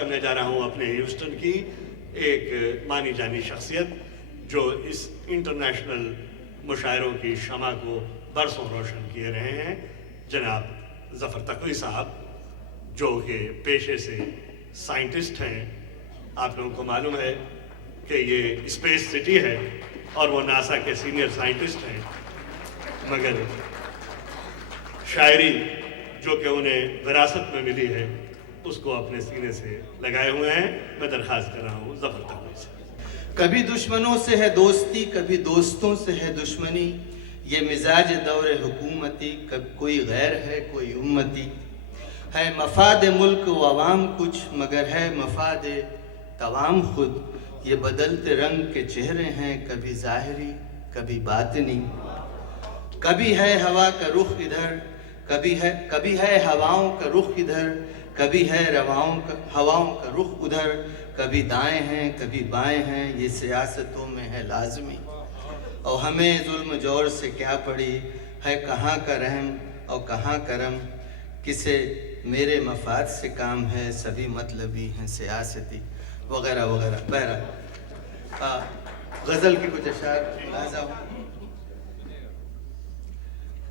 کرنے جا رہا ہوں اپنے ہیوسٹن کی ایک مانی جانی شخصیت جو اس انٹرنیشنل مشاعروں کی شمع کو برسوں روشن کیے رہے ہیں، جناب ظفر تقوی صاحب، جو کہ پیشے سے سائنٹسٹ ہیں۔ آپ لوگوں کو معلوم ہے کہ یہ اسپیس سٹی ہے اور وہ ناسا کے سینئر سائنٹسٹ ہیں، مگر شاعری جو کہ انہیں وراثت میں ملی ہے اس کو اپنے سینے سے لگائے ہوئے ہیں۔ میں درخواست کر رہا ہوں ظفر تقوی سے۔ کبھی دشمنوں سے ہے دوستی، کبھی دوستوں سے ہے دشمنی، یہ مزاج دور حکومتی، کب کوئی غیر ہے کوئی امتی، ہے مفاد ملک و عوام کچھ مگر ہے مفاد توام خود، یہ بدلتے رنگ کے چہرے ہیں کبھی ظاہری کبھی باطنی، کبھی ہے ہوا کا رخ ادھر کبھی ہے ہواؤں کا رخ ادھر، کبھی ہے ہواؤں کا رخ ادھر، کبھی دائیں ہیں کبھی بائیں ہیں، یہ سیاستوں میں ہے لازمی، اور ہمیں ظلم جور سے کیا پڑی، ہے کہاں کا رحم اور کہاں کرم، کسے میرے مفاد سے کام ہے، سبھی مطلبی ہیں سیاستی، وغیرہ وغیرہ۔ بہرحال غزل کی کچھ اشعار لازم ہوں۔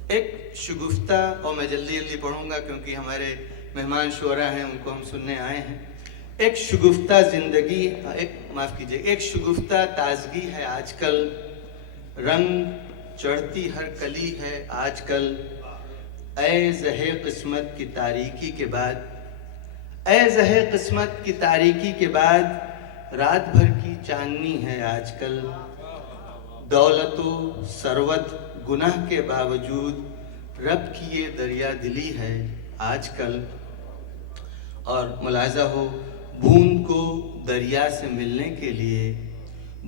ایک شگفتہ، اور میں جلدی پڑھوں گا کیونکہ ہمارے مہمان شعراء ہیں، ان کو ہم سننے آئے ہیں۔ ایک شگفتہ زندگی، ایک شگفتہ تازگی ہے آج کل، رنگ چڑھتی ہر کلی ہے آج کل، اے زہے قسمت کی تاریکی کے بعد، اے زہے قسمت کی تاریکی کے بعد، رات بھر کی چاندنی ہے آج کل، دولت و ثروت گناہ کے باوجود رب کی یہ دریا دلی ہے آج کل، اور ملاحظہ ہو بوند کو دریا سے ملنے کے لیے،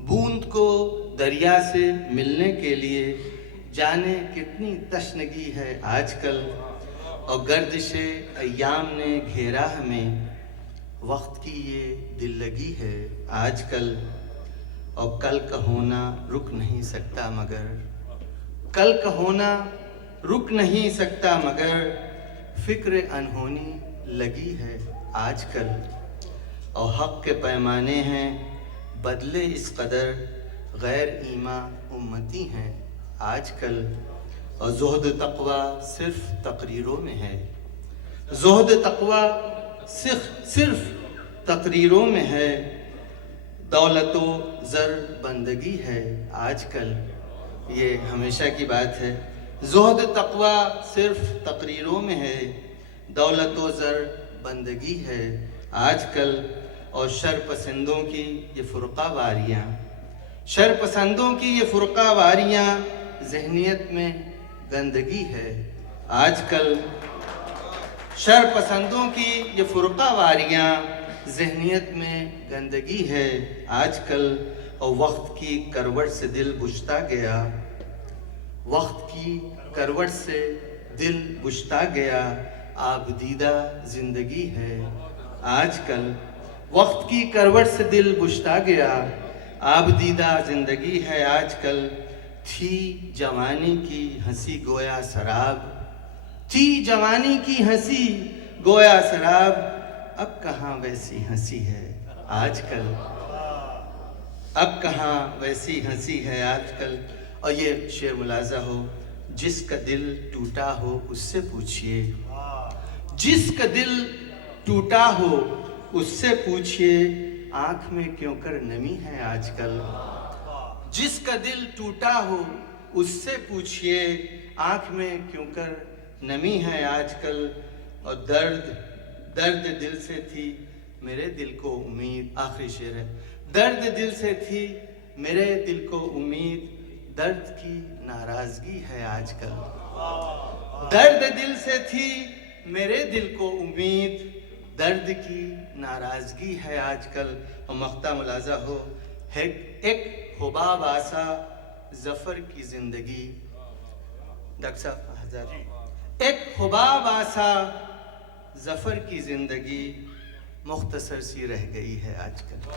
بوند کو دریا سے ملنے کے لیے جانے کتنی تشنگی ہے آج کل، اور گردش ایام نے گھیرا ہمیں، وقت کی یہ دل لگی ہے آج کل، اور کل کا ہونا رک نہیں سکتا مگر، کل کا ہونا رک نہیں سکتا مگر، فکر انہونی لگی ہے آج کل، اور حق کے پیمانے ہیں بدلے اس قدر، غیر ایماں امتی ہیں آج کل، اور زہد تقوی صرف تقریروں میں ہے، زہد تقوی صرف تقریروں میں ہے، دولت و زر بندگی ہے آج کل، یہ ہمیشہ کی بات ہے، زہد تقوی صرف تقریروں میں ہے، دولت و زر بندگی ہے آج کل، اور شر پسندوں کی یہ فرقہ واریاں، شر پسندوں کی یہ فرقہ واریاں، ذہنیت میں گندگی ہے آج کل، شر پسندوں کی یہ فرقہ واریاں، ذہنیت میں گندگی ہے آج کل، اور وقت کی کروٹ سے دل بجھتا گیا، وقت کی کروٹ سے دل بجھتا گیا، آب دیدہ زندگی ہے آج کل، وقت کی کروٹ سے دل بجھتا گیا، آب دیدہ زندگی ہے آج کل، تھی جوانی کی ہنسی گویا سراب، تھی جوانی کی ہنسی گویا سراب، اب کہاں ویسی ہنسی ہے آج کل، اب کہاں ویسی ہنسی ہے آج کل، اور یہ شعر ملاحظہ ہو، جس کا دل ٹوٹا ہو اس سے پوچھئے، جس کا دل ٹوٹا ہو اس سے پوچھئے، آنکھ میں کیوں کر نمی ہے آج کل، جس کا دل ٹوٹا ہو اس سے پوچھئے، آنکھ میں کیوں کر نمی ہے آج کل، اور درد دل سے تھی میرے دل کو امید، آخری شعر ہے، درد دل سے تھی میرے دل کو امید، درد کی ناراضگی ہے آج کل، درد دل سے تھی میرے دل کو امید، درد کی ناراضگی ہے آج کل، اور مقطع ملاحظہ ہو، ایک حباب آسا ظفر کی زندگی، ڈاکٹر صاحب حضرت، ایک حباب آسا ظفر کی زندگی مختصر سی رہ گئی ہے آج کل۔